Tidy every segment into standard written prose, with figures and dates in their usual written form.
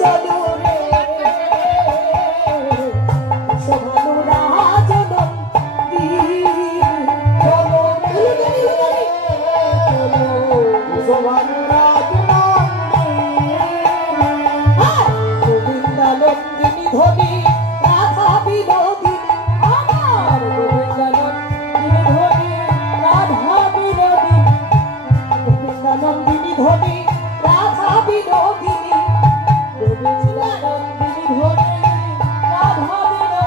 চলো রে শোভানুরা জনম চলো রে শোভানুরা গোবিন্দানন্দিনী ধনী রাধা বিনোদিনী আমার গোবিন্দানন্দিনী ধনী রাধা বিনোদিনী গোবিন্দানন্দিনী ধনী রাধা বিনোদিনী গোবিন্দানন্দিনী ধনী রাধা বিনোদিনী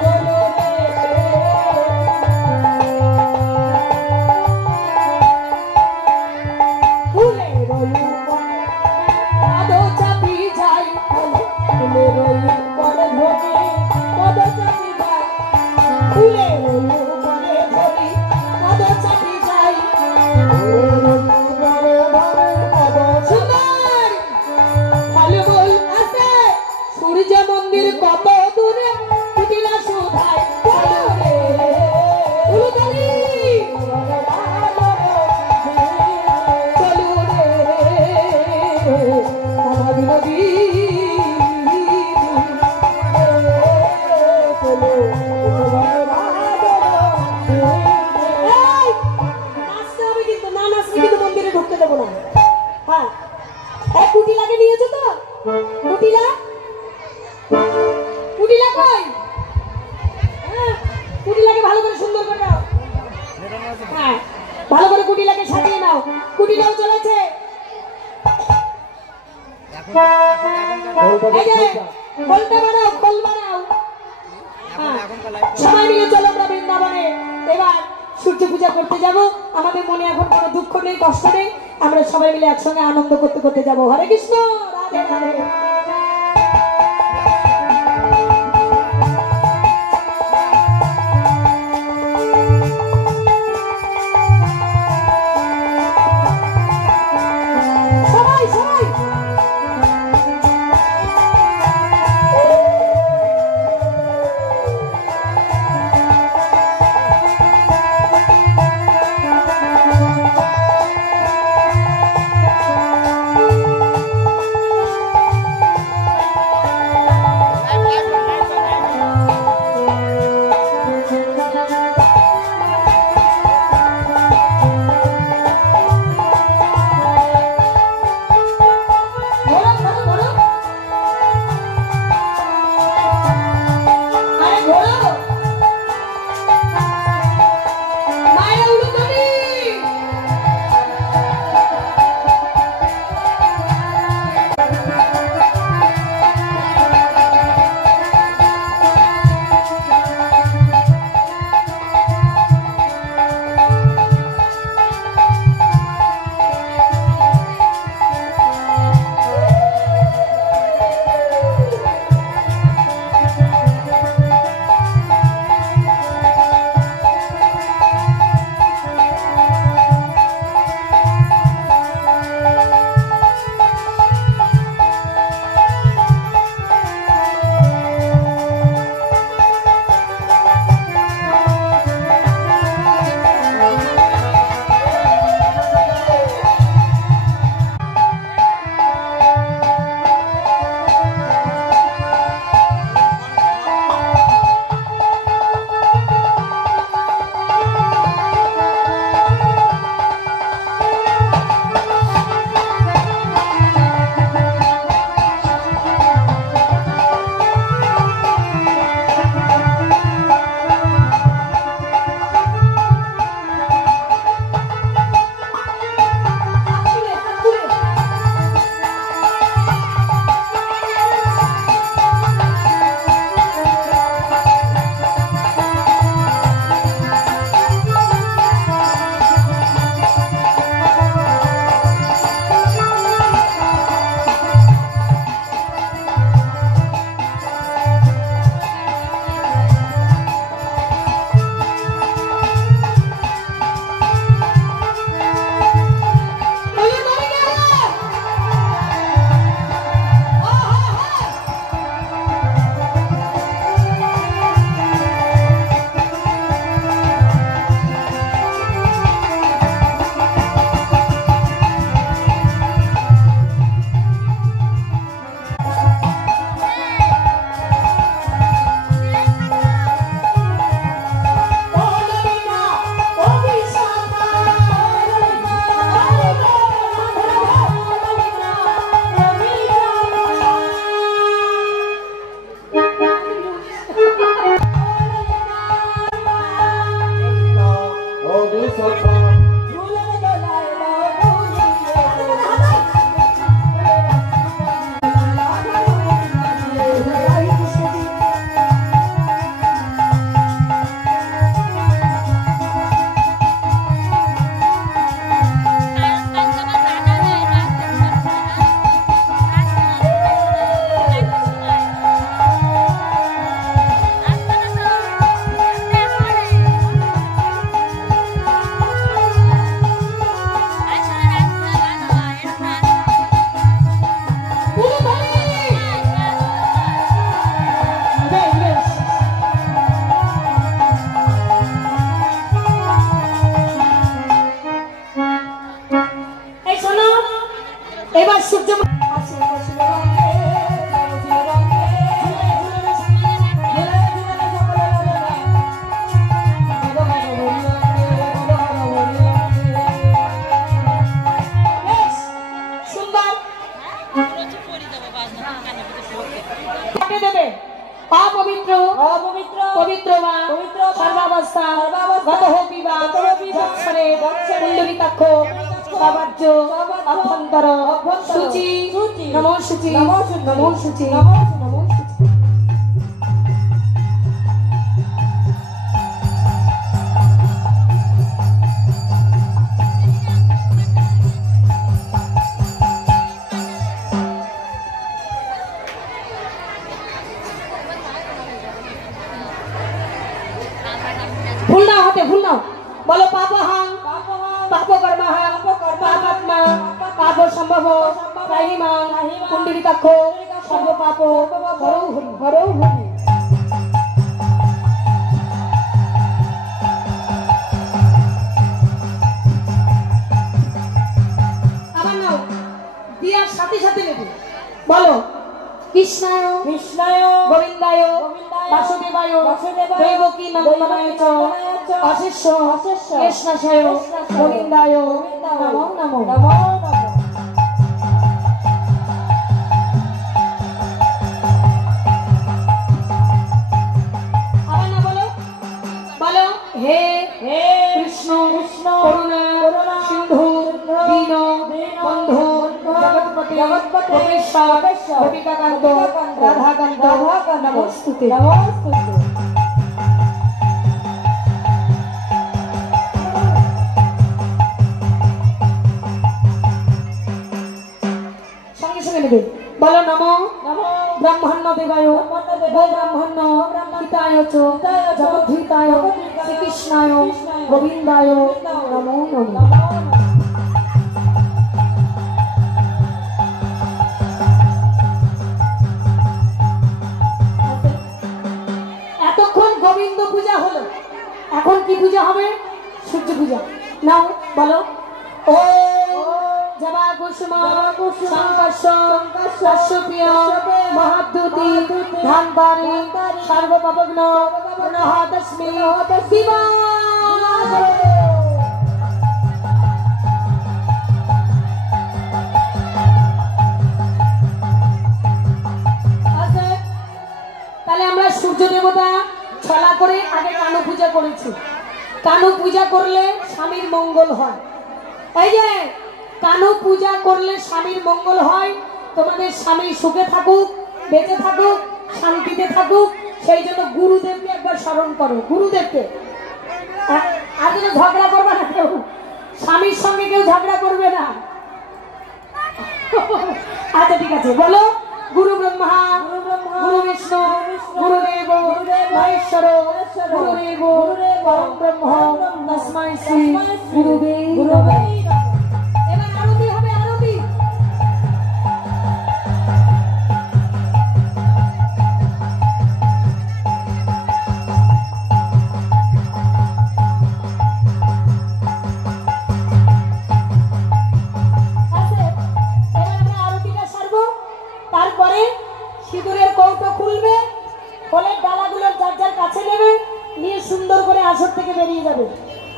চলো রে চলো সূর্য মন্দির কত দূরে কুটিলা সুধাই চলো রে চলো রে রাধা বিনোদিনী মন্দিরে ঢুকতে দেবো না। হ্যাঁ এক কুটিলাকে নিয়েছো তো কুটিলা কুটিলা কই কুটিলাকে ভালো করে সুন্দর করে নাও। হ্যাঁ ভালো করে কুটিলাকে সাজিয়ে নাও। কুটিলাও চলেছে খোলটা বানাও খোল বানাও। সবাই মিলে চলো আমরা বৃন্দাবনে এবার সূর্য পূজা করতে যাব। আমাদের মনে এখন কোনো দুঃখ নেই কষ্ট নেই, আমরা সবাই মিলে একসঙ্গে আনন্দ করতে করতে যাব। হরে কৃষ্ণ রাধে রাধে। এবার সূর্য দেবে অপবিত্র অপবিত্র পবিত্র বা সর্বাবস্থা গত হোক বিবাহ কুণ্ডলিকাক্ষ সবার্য অভ্যন্তর সূচি নমো সূচি নমো সূচি নমো সূচি। ভুল না হতে ভুল না বলো পাপহাং পাপকর্মহাং পাপাত্মা পাপ সম্ভব রাহিমা কুণ্ডলিকাক্ষ সর্ব পাপ হরৌ হরি হরৌ হরি। আমার নাও দিয়ার সাথে সাথে নেবে বলো কৃষ্ণায় কৃষ্ণায় গোবিন্দায় বাসুদেবায় দৈবকী নন্দনায় চ অশেষ্য কৃষ্ণাশয় গোবিন্দায় নমো নমো নমো নমো। আবার না বলো বলো হে হে কৃষ্ণ কৃষ্ণ করুণা সিন্ধু দীন বন্ধু জগৎপতি গোপেশ্বর গোপিকাকান্ত রাধাকান্ত নমস্তুতে নমস্তুতে। সঙ্গে সঙ্গে নেবে বলো নমো ব্রহ্মণ্য দেবায় গো ব্রহ্মণ্য হিতায় চ জগদ্ধিতায় শ্রীকৃষ্ণায় গোবিন্দায় নমো নমো। এতক্ষণ গোবিন্দ পূজা হলো, এখন কি পূজা হবে? সূর্য পূজা। নাও বলো ও জবা কুসুম সংকর্ষ কাশ্যপীয় মহাদ্যুতি ধানবাণী সর্বপাপগ্ন পুনঃ তস্মি দিবা। তাহলে আমরা সূর্য দেবতা ছলা করে আগে কানু পূজা করেছি। কানু পূজা করলে স্বামীর মঙ্গল হয়। এই যে কানু পূজা করলে স্বামীর মঙ্গল হয়, তোমাদের স্বামী সুখে থাকুক, বেঁচে থাকুক, শান্তিতে থাকুক, সেই জন্য গুরুদেবকে একবার স্মরণ করো। গুরুদেবকে আর যেন ঝগড়া করবে না কেউ, স্বামীর সঙ্গে কেউ ঝগড়া করবে না। আচ্ছা ঠিক আছে, বলো গুরু ব্রহ্মা গুরু বিষ্ণু গুরুদেব মহেশ্বর গুরুদেব পরম ব্রহ্ম তস্मै শ্রী গুরুবে নমঃ। এবার আরতি হবে, আরতি। তারপরে সিঁদুরের কৌটো খুলবে, ফলের ডালাগুলো যার যার কাছে নেবে, নিয়ে সুন্দর করে আসর থেকে বেরিয়ে যাবে।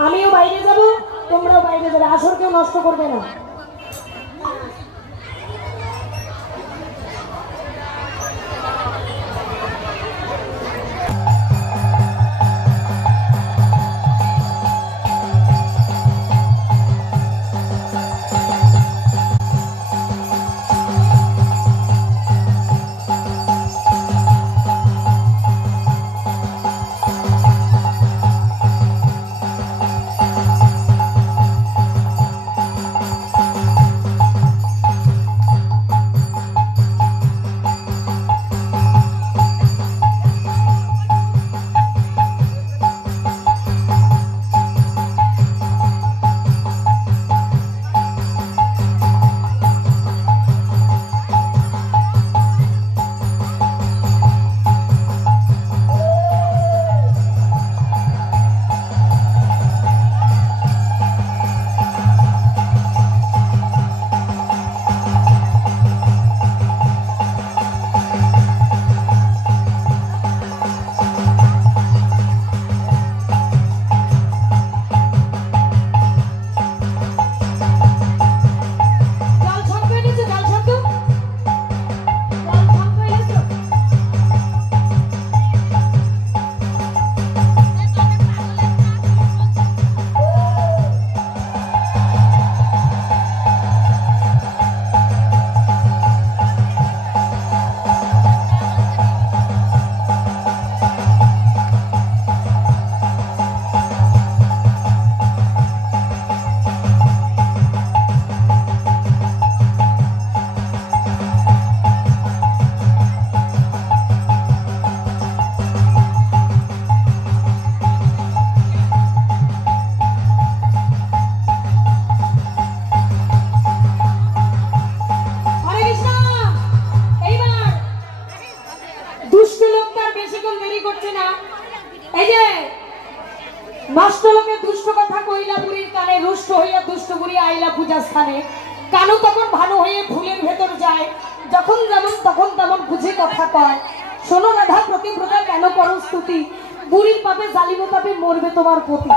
আমিও বাইরে যাব, তোমরাও বাইরে যাবে, আসর কেউ নষ্ট করবে না। সঙ্গে দুষ্ট কথা কইলা বুড়ির কানে, রুষ্ট হইয়া দুষ্ট বুড়ি আইলা পূজা স্থানে। কানু তখন ভালো হয়ে ফুলের ভেতর যায়, যখন যেমন তখন তেমন বুঝে কথা কয়। শোনো রাধা প্রতিব্রতা কেন করো স্তুতি, বুড়ির পাপে জালিম পাপে মরবে তোমার পতি।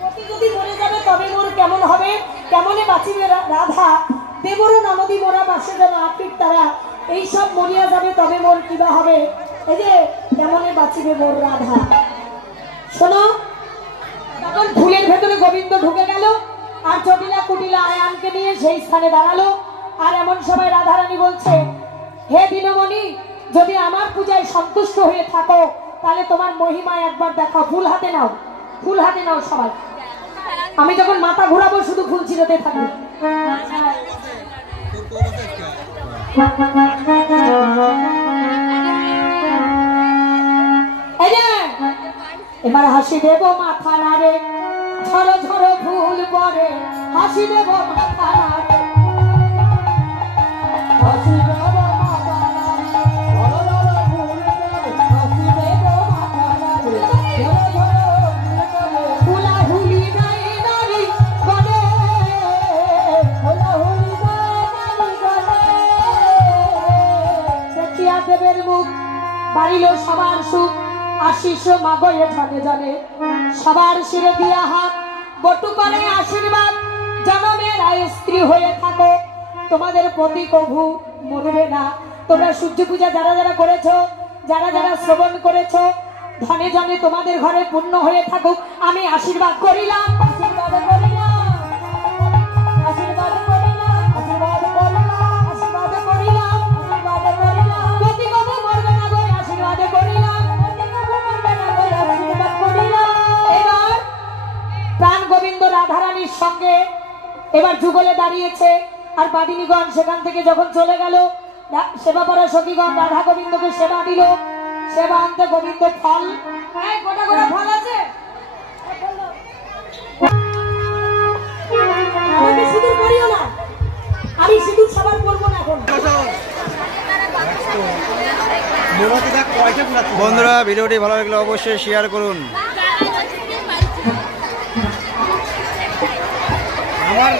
পতি যদি মরে যাবে তবে মোর কেমন হবে, কেমনে বাঁচিবে রাধা, দেবরও ননদী মোরা বাসে যেন আপির তারা, এইসব মরিয়া যাবে তবে মোর কিবা হবে, এই যে কেমনে বাঁচিবে মোর রাধা। শোনো, তখন ফুলের ভেতরে গোবিন্দ ঢুকে গেল, আর জটিলা কুটিলা আয়ানকে নিয়ে সেই স্থানে দাঁড়ালো। আর এমন সময় রাধারানী বলছে, হে দিনমণি, যদি আমার পূজায় সন্তুষ্ট হয়ে থাকো তাহলে তোমার মহিমা একবার দেখাও। ফুল হাতে নাও, ফুল হাতে নাও সবাই। আমি যখন মাথা ঘুরাবো শুধু ফুল ছিঁড়তে থাকবে। এবার হাসি দেব মাথা নাড়ে, ঝরো ঝরো ফুল পরে, হাসি দেব মাথা নাড়ে, হাসি দেব মাথা নাড়ে, ঝরো ঝরো ফুল পরে, হাসি দেব মাথা নাড়ে, ঝরো ঝরো ফুল পরে, হুলাহুলি গাই নারী গনে, হুলাহুলি গাই নারী গনে। দেখিয়া দেবের মুখ বাড়িল সবার সুখ, আশিস মাগয়ে জানে জানে, সবার শিরে দিয়া হাত বটু করে আশীর্বাদ, জনমের আয় স্ত্রী হয়ে থাকো, তোমাদের প্রতি কভু মরবে না। তোমরা সূর্য পূজা যারা যারা করেছো, যারা যারা শ্রবণ করেছো, ধনে জনে তোমাদের ঘরে পূর্ণ হয়ে থাকুক, আমি আশীর্বাদ করিলাম, আশীর্বাদ করিলাম, আশীর্বাদ করিলাম, আশীর্বাদ করিলাম, আশীর্বাদ করিলাম, আশীর্বাদ করিলাম, প্রতি কভু মরবে না গো, আশীর্বাদ করিলাম। এবার প্রাণ গোবিন্দ রাধারানীর সঙ্গে এবার যুগলে দাঁড়িয়েছে, আর বাদিনীগণ সেখান থেকে যখন চলে গেল, সেবা করা সখীগণ রাধা গোবিন্দকে সেবা দিল। সেবা আনতে গোবিন্দ ফল, গোটা গোটা ফল আছে, আমাকে সিঁদুর করিও না, আমি সিঁদুর সবার করবো না এখন। বন্ধুরা, ভিডিওটি ভালো লাগলে অবশ্যই শেয়ার করুন। আমার